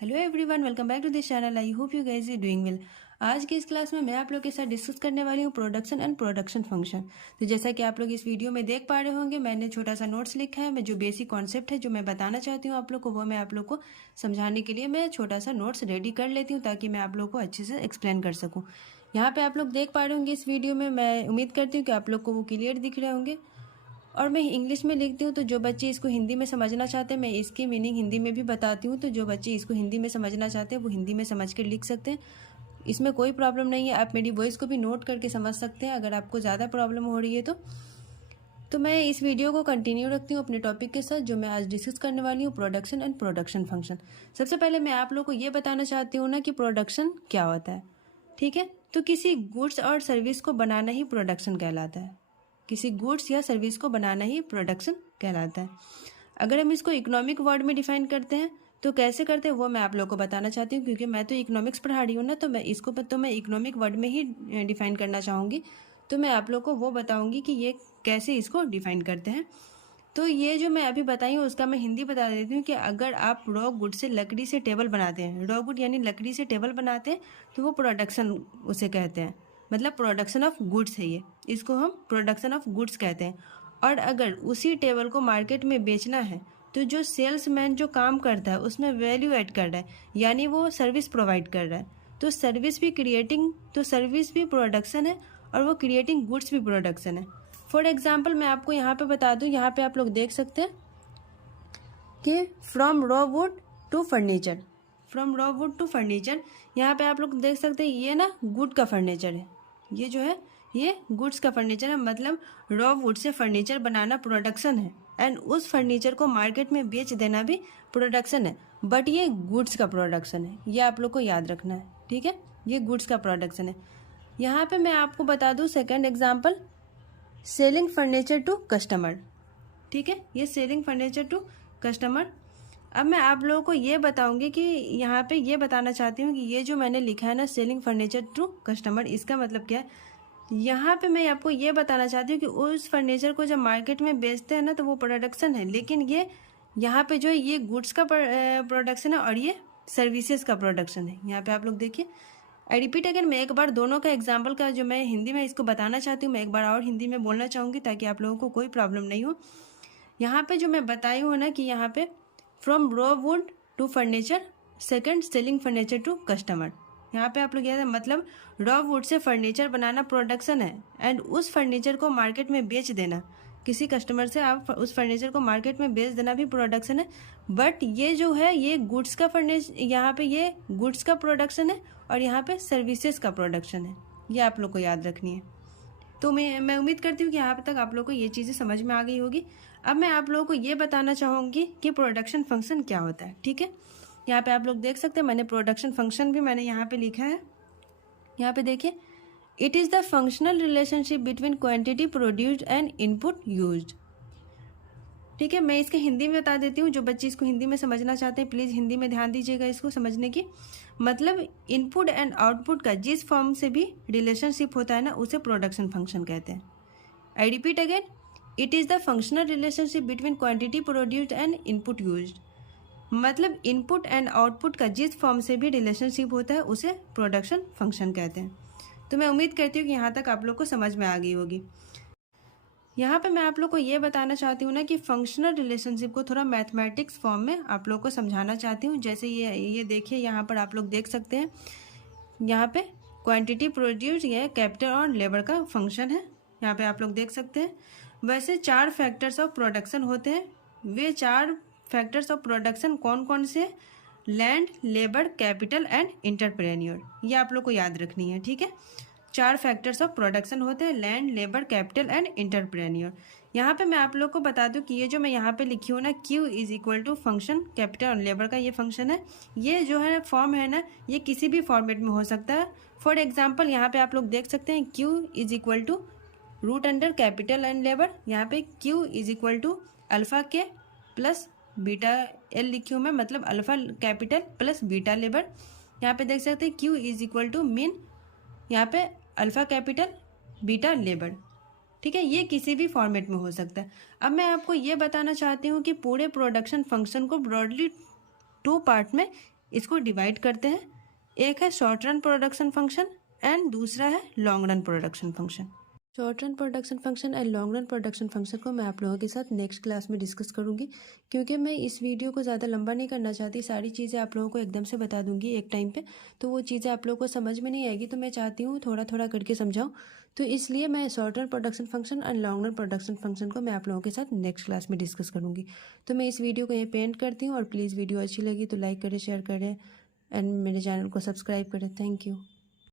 Hello everyone, welcome back to this channel. I hope you guys are doing well. आज की इस class में मैं आप लोग के साथ डिस्कस करने वाली हूँ प्रोडक्शन एंड प्रोडक्शन फंक्शन। तो जैसा कि आप लोग इस वीडियो में देख पा रहे होंगे, मैंने छोटा सा नोट्स लिखा है। मैं जो बेसिक कॉन्सेप्ट है जो मैं बताना चाहती हूँ आप लोग को, वो मैं आप लोग को समझाने के लिए मैं छोटा सा नोट्स रेडी कर लेती हूँ ताकि मैं आप लोग को अच्छे से एक्सप्लेन कर सकूँ। यहाँ पे आप लोग देख पा रहे होंगे इस वीडियो में, मैं उम्मीद करती हूँ कि आप लोग को वो क्लियर दिख रहे होंगे। और मैं इंग्लिश में लिखती हूँ, तो जो बच्चे इसको हिंदी में समझना चाहते हैं मैं इसकी मीनिंग हिंदी में भी बताती हूँ। तो जो बच्चे इसको हिंदी में समझना चाहते हैं वो हिंदी में समझ कर लिख सकते हैं, इसमें कोई प्रॉब्लम नहीं है। आप मेरी वॉइस को भी नोट करके समझ सकते हैं अगर आपको ज़्यादा प्रॉब्लम हो रही है तो मैं इस वीडियो को कंटिन्यू रखती हूँ अपने टॉपिक के साथ जो मैं आज डिस्कस करने वाली हूँ, प्रोडक्शन एंड प्रोडक्शन फंक्शन। सबसे पहले मैं आप लोग को ये बताना चाहती हूँ ना कि प्रोडक्शन क्या होता है। ठीक है, तो किसी गुड्स और सर्विस को बनाना ही प्रोडक्शन कहलाता है। किसी गुड्स या सर्विस को बनाना ही प्रोडक्शन कहलाता है। अगर हम इसको इकोनॉमिक वर्ड में डिफाइन करते हैं तो कैसे करते हैं वो मैं आप लोगों को बताना चाहती हूँ, क्योंकि मैं तो इकोनॉमिक्स पढ़ा रही हूँ ना, तो मैं इसको मैं इकोनॉमिक वर्ड में ही डिफाइन करना चाहूँगी। तो मैं आप लोग को वो बताऊँगी कि ये कैसे इसको डिफाइन करते हैं। तो ये जो मैं अभी बताई हूँ उसका मैं हिंदी बता देती हूँ कि अगर आप रॉ गुड से लकड़ी से टेबल बनाते हैं, रॉ गुड यानी लकड़ी से टेबल बनाते हैं, तो वो प्रोडक्शन उसे कहते हैं। मतलब प्रोडक्शन ऑफ गुड्स है ये, इसको हम प्रोडक्शन ऑफ गुड्स कहते हैं। और अगर उसी टेबल को मार्केट में बेचना है तो जो सेल्समैन जो काम करता है उसमें वैल्यू ऐड कर रहा है, यानी वो सर्विस प्रोवाइड कर रहा है। तो सर्विस भी प्रोडक्शन है और वो क्रिएटिंग गुड्स भी प्रोडक्शन है। फॉर एग्जाम्पल मैं आपको यहाँ पे बता दूँ, यहाँ पे आप लोग देख सकते हैं कि from raw wood to furniture, from raw wood to furniture, यहाँ पे आप लोग देख सकते हैं ये ना गुड का फर्नीचर है। ये जो है ये गुड्स का फर्नीचर है, मतलब रॉ वुड से फर्नीचर बनाना प्रोडक्शन है एंड उस फर्नीचर को मार्केट में बेच देना भी प्रोडक्शन है। बट ये गुड्स का प्रोडक्शन है, ये आप लोग को याद रखना है। ठीक है, ये गुड्स का प्रोडक्शन है। यहाँ पे मैं आपको बता दूँ second example, selling furniture to customer. ठीक है, ये सेलिंग फर्नीचर टू कस्टमर। अब मैं आप लोगों को ये बताऊंगी कि यहाँ पे ये बताना चाहती हूँ कि ये जो मैंने लिखा है ना सेलिंग फर्नीचर टू कस्टमर, इसका मतलब क्या है। यहाँ पे मैं आपको ये बताना चाहती हूँ कि उस फर्नीचर को जब मार्केट में बेचते हैं ना तो वो प्रोडक्शन है, लेकिन ये यहाँ पे जो है ये गुड्स का प्रोडक्शन है और ये सर्विसेज का प्रोडक्शन है। यहाँ पे आप लोग देखिए, आई रिपीट अगर मैं एक बार दोनों का एग्जाम्पल का जो मैं हिंदी में इसको बताना चाहती हूँ, मैं एक बार और हिंदी में बोलना चाहूँगी ताकि आप लोगों को कोई प्रॉब्लम नहीं हो। यहाँ पे जो मैं बताई हूँ ना कि यहाँ पे from raw wood to furniture, second selling furniture to customer. यहाँ पे आप लोग याद है, मतलब रॉ वुड से फर्नीचर बनाना प्रोडक्शन है एंड उस फर्नीचर को मार्केट में बेच देना, किसी कस्टमर से आप उस फर्नीचर को मार्केट में बेच देना भी प्रोडक्शन है। बट ये जो है ये गुड्स का यहाँ पे ये गुड्स का प्रोडक्शन है और यहाँ पे सर्विसेज का प्रोडक्शन है। ये आप लोग को याद रखनी है। तो मैं उम्मीद करती हूँ कि यहाँ तक आप लोग को ये चीज़ें समझ में आ गई होगी। अब मैं आप लोगों को ये बताना चाहूँगी कि प्रोडक्शन फंक्शन क्या होता है। ठीक है, यहाँ पे आप लोग देख सकते हैं मैंने प्रोडक्शन फंक्शन भी मैंने यहाँ पे लिखा है। यहाँ पे देखिए, it is the functional relationship between quantity produced and input used. ठीक है, मैं इसके हिंदी में बता देती हूँ। जो बच्चे इसको हिंदी में समझना चाहते हैं प्लीज़ हिंदी में ध्यान दीजिएगा इसको समझने की। मतलब इनपुट एंड आउटपुट का जिस फॉर्म से भी रिलेशनशिप होता है ना उसे प्रोडक्शन फंक्शन कहते हैं। I repeat again, it is the functional relationship between quantity produced and input used. मतलब इनपुट एंड आउटपुट का जिस फॉर्म से भी रिलेशनशिप होता है उसे प्रोडक्शन फंक्शन कहते हैं। तो मैं उम्मीद करती हूँ कि यहाँ तक आप लोग को समझ में आ गई होगी। यहाँ पे मैं आप लोग को ये बताना चाहती हूँ ना कि फंक्शनल रिलेशनशिप को थोड़ा मैथमेटिक्स फॉर्म में आप लोग को समझाना चाहती हूँ। जैसे ये देखिए, यहाँ पर आप लोग देख सकते हैं, यहाँ पे क्वांटिटी प्रोड्यूस ये कैपिटल और लेबर का फंक्शन है। यहाँ पे आप लोग देख सकते हैं। वैसे 4 फैक्टर्स ऑफ प्रोडक्शन होते हैं। वे 4 फैक्टर्स ऑफ प्रोडक्शन कौन कौन से? Land, labour, capital and entrepreneur. ये आप लोग को याद रखनी है। ठीक है, 4 फैक्टर्स ऑफ प्रोडक्शन होते हैं, land, labour, capital and entrepreneur. यहाँ पे मैं आप लोग को बता दूं कि ये जो मैं यहाँ पे लिखी हूँ ना, Q is equal to function capital और लेबर का ये फंक्शन है। ये जो है फॉर्म है ना, ये किसी भी फॉर्मेट में हो सकता है। फॉर एग्जाम्पल यहाँ पे आप लोग देख सकते हैं Q is equal to root under capital and labour. यहाँ पे Q is equal to alpha के प्लस बीटा एल लिखी हूँ मैं, मतलब alpha capital plus beta labour. यहाँ पे देख सकते हैं Q is equal to mean, यहाँ पे अल्फा कैपिटल बीटा लेबर। ठीक है, ये किसी भी फॉर्मेट में हो सकता है। अब मैं आपको ये बताना चाहती हूँ कि पूरे प्रोडक्शन फंक्शन को ब्रॉडली 2 पार्ट में इसको डिवाइड करते हैं। एक है short run production function and दूसरा है long run production function. Short run production function and long run production function को मैं आप लोगों के साथ नेक्स्ट क्लास में डिस्कस करूंगी, क्योंकि मैं इस वीडियो को ज़्यादा लंबा नहीं करना चाहती। सारी चीज़ें आप लोगों को एकदम से बता दूंगी एक टाइम पे, तो वो चीज़ें आप लोगों को समझ में नहीं आएगी। तो मैं चाहती हूँ थोड़ा थोड़ा करके समझाऊँ, तो इसलिए मैं short run production function and long run production function को मैं आप लोगों के साथ नेक्स्ट क्लास में डिस्कस करूँगी। तो मैं इस वीडियो को यहीं पे एंड करती हूँ, और प्लीज़ वीडियो अच्छी लगी तो लाइक करें, शेयर करें एंड मेरे चैनल को सब्सक्राइब करें। Thank you.